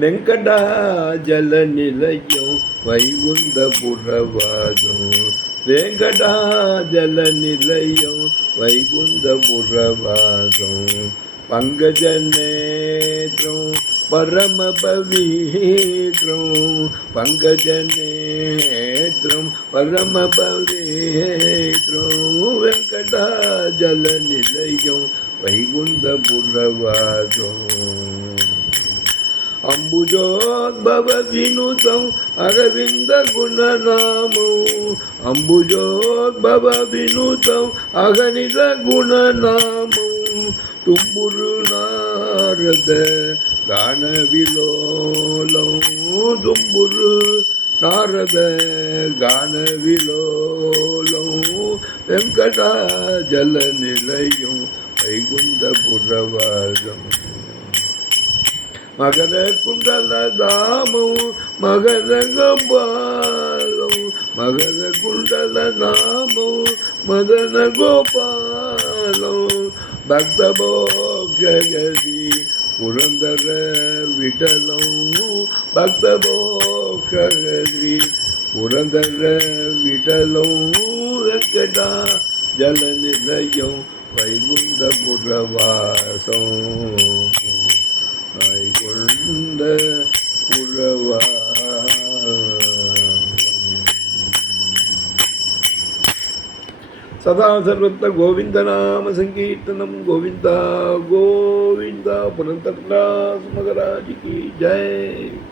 வெங்கடாஜல நிலையம் வைகுந்த புறவாதம் வெங்கடாஜல நிலையம் வைகுந்த புறவாதம் பங்கஜ நேத்திரம் பரம பவீத்ரம் பங்கஜ நேத்திரம் பரம பவீத்ரம் வெங்கடாஜல நிலையம் வைகுந்த புறவாதம் அம்புஜோத்பவ வினுதம் அரவிந்த குணநாமம். அம்புஜோத்பவ வினுதம் அகணித குணநாமம். தும்புரு நாரத கானவிலோலம். தும்புரு நாரத கானவிலோலம். வெங்கடாஜல நிலையும் வைகுந்த புறவாதம் மகர குண்டல தாமம் மகர கோபாலம் மகர குண்டல நாமம் மதன கோபாலம் பக்தபோக்ஷயதி புரந்தர விட்டலம் பக்தபோக்ஷயதி புரந்தர விட்டலம் வெங்கடா ஜலநிலையம் வைகுந்த புறவாசம். सदा सर्वत्र गोविंद नाम सर्वत्र गोविन्दनाम सङ्कीर्तनं पुनः गोविन्द पुनन्तर्दासमगराज की जय।